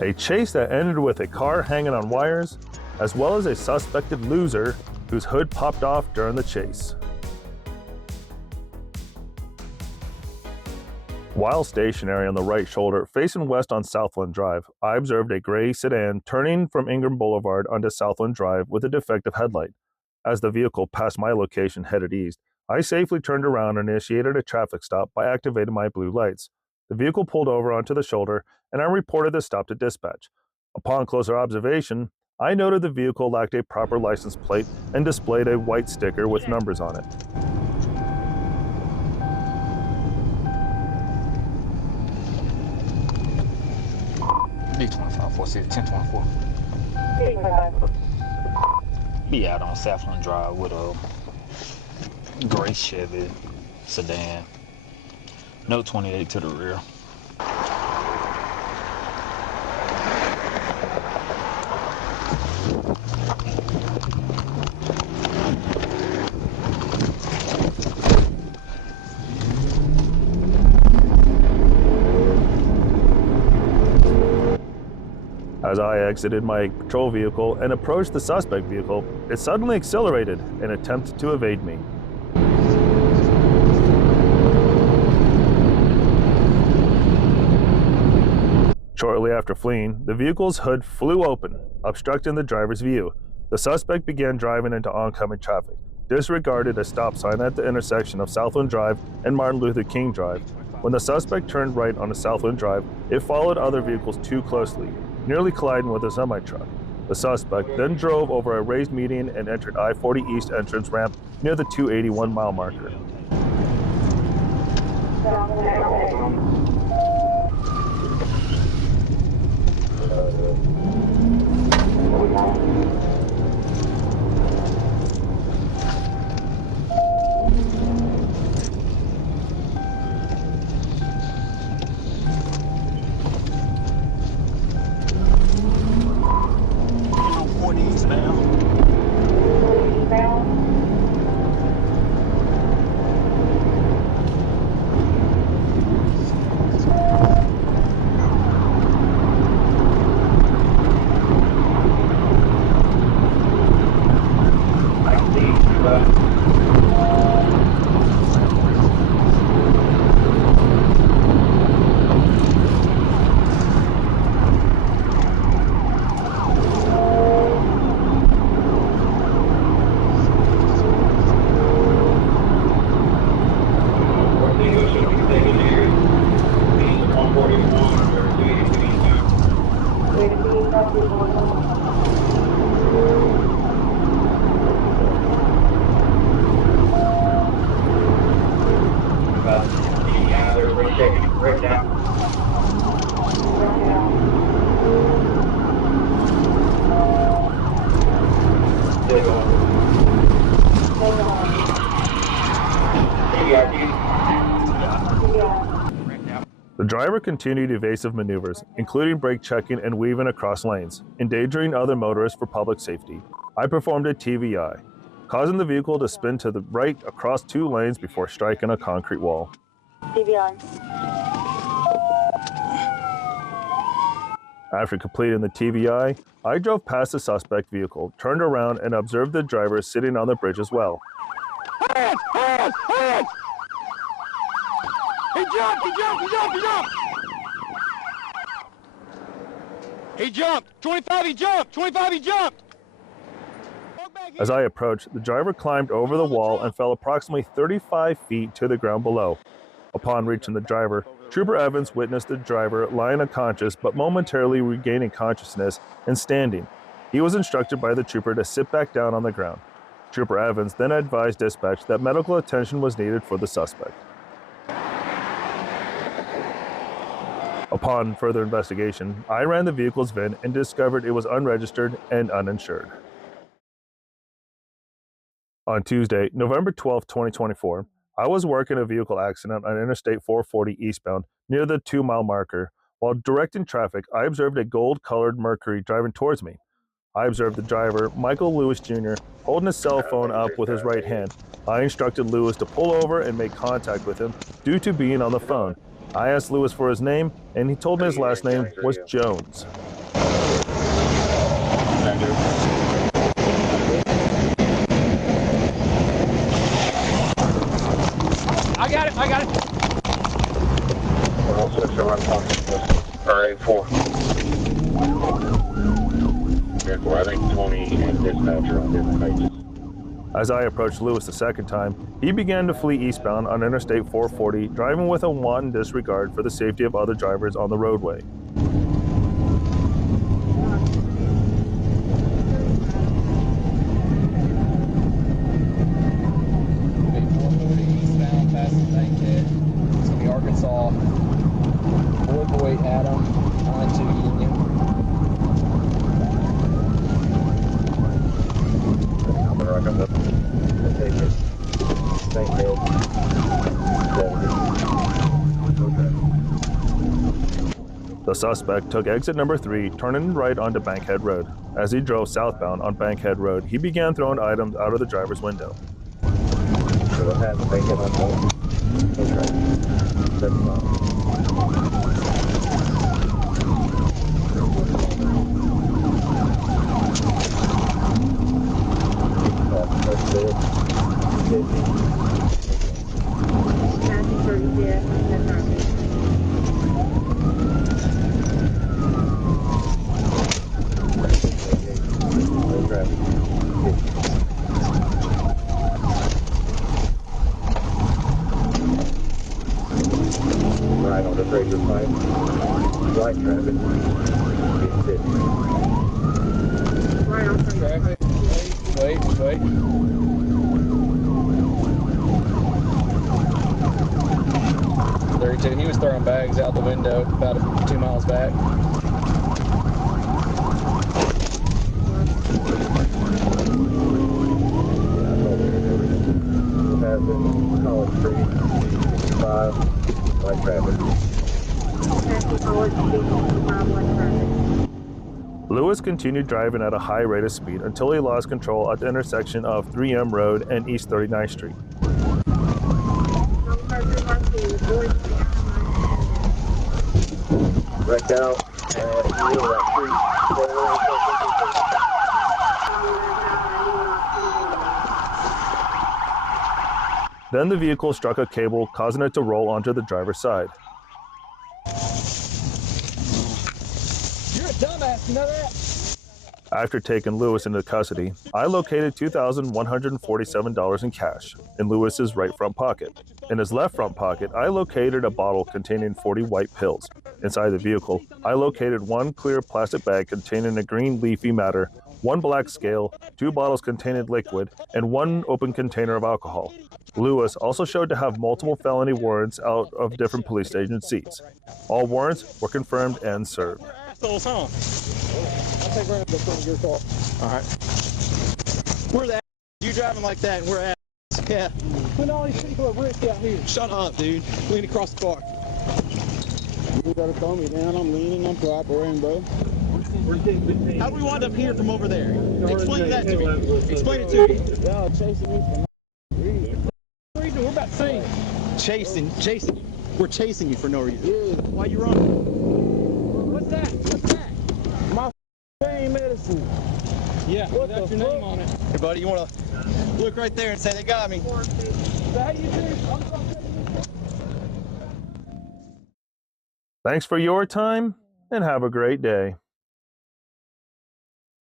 A chase that ended with a car hanging on wires, as well as a suspected loser whose hood popped off during the chase. While stationary on the right shoulder, facing west on Southland Drive, I observed a gray sedan turning from Ingram Boulevard onto Southland Drive with a defective headlight. As the vehicle passed my location headed east, I safely turned around and initiated a traffic stop by activating my blue lights. The vehicle pulled over onto the shoulder, and I reported the stop to dispatch. Upon closer observation, I noted the vehicle lacked a proper license plate and displayed a white sticker with numbers on it. B25 46 1024. Be out on Southland Drive with a gray Chevy sedan. No 28 to the rear. As I exited my patrol vehicle and approached the suspect vehicle, it suddenly accelerated and attempted to evade me. Shortly after fleeing, the vehicle's hood flew open, obstructing the driver's view. The suspect began driving into oncoming traffic, disregarded a stop sign at the intersection of Southland Drive and Martin Luther King Drive. When the suspect turned right onto Southland Drive, it followed other vehicles too closely, nearly colliding with a semi-truck. The suspect then drove over a raised median and entered I-40 East entrance ramp near the 281 mile marker. The driver continued evasive maneuvers, including brake checking and weaving across lanes, endangering other motorists for public safety. I performed a TVI, causing the vehicle to spin to the right across 2 lanes before striking a concrete wall. TVI. After completing the TVI, I drove past the suspect vehicle, turned around, and observed the driver sitting on the bridge as well. Hands! Hands! Hands! He jumped! He jumped! He jumped! He jumped! He jumped! 25, he jumped! 25, he jumped! As I approached, the driver climbed over the wall and fell approximately 35 feet to the ground below. Upon reaching the driver, Trooper Evans witnessed the driver lying unconscious but momentarily regaining consciousness and standing. He was instructed by the trooper to sit back down on the ground. Trooper Evans then advised dispatch that medical attention was needed for the suspect. Upon further investigation, I ran the vehicle's VIN and discovered it was unregistered and uninsured. On Tuesday, November 12, 2024, I was working a vehicle accident on Interstate 440 eastbound near the 2-mile marker. While directing traffic, I observed a gold-colored Mercury driving towards me. I observed the driver, Michael Lewis Jr., holding his cell phone up with his right hand. I instructed Lewis to pull over and make contact with him due to being on the phone. I asked Lewis for his name, and he told me his last name was Jones. I got it. I'll switch over and talk to this RA4. Vehicle, I think 20 and dispatcher on different pages. As I approached Lewis the second time, he began to flee eastbound on Interstate 440, driving with a wanton disregard for the safety of other drivers on the roadway. Eastbound past the Bankhead. It's going to be Arkansas. Boy, Adam, 92 Union. I'm going to rock up. Take it. Bankhead. 70. The suspect took exit number 3, turning right onto Bankhead Road. As he drove southbound on Bankhead Road, he began throwing items out of the driver's window. So we'll have to make it on board. That's right. That's fine. That's it. Right on the Fraser pipe. Right traffic. Right on traffic. Wait. 32. He was throwing bags out the window about 2 miles back. College Street, 65, light traffic. Lewis continued driving at a high rate of speed until he lost control at the intersection of 3M Road and East 39th Street. Wrecked out at the middle of that street. Then the vehicle struck a cable, causing it to roll onto the driver's side. You're a dumbass, you know that? After taking Lewis into custody, I located $2,147 in cash in Lewis's right front pocket. In his left front pocket, I located a bottle containing 40 white pills. Inside the vehicle, I located one clear plastic bag containing a green leafy matter, one black scale, 2 bottles containing liquid, and 1 open container of alcohol. Lewis also showed to have multiple felony warrants out of different police station seats. All warrants were confirmed and served. Assholes, huh? I'll take right up the front of your car. All right. We're the you driving like that, and we're at yeah. When all these people are rich out here. Shut up, dude. Lean across the car. You gotta calm me down. I'm leaning. I'm cooperating, bro. How do we wind up here from over there? Explain that to me. Explain it to me. Y'all chasing me for no reason. We're about to say chasing you. We're chasing you for no reason. Yeah. Why you running? What's that? My pain medicine. Yeah, What that's the your name fuck? on it. Hey, buddy, you want to look right there and say they got me? How you doing? Thanks for your time, and have a great day.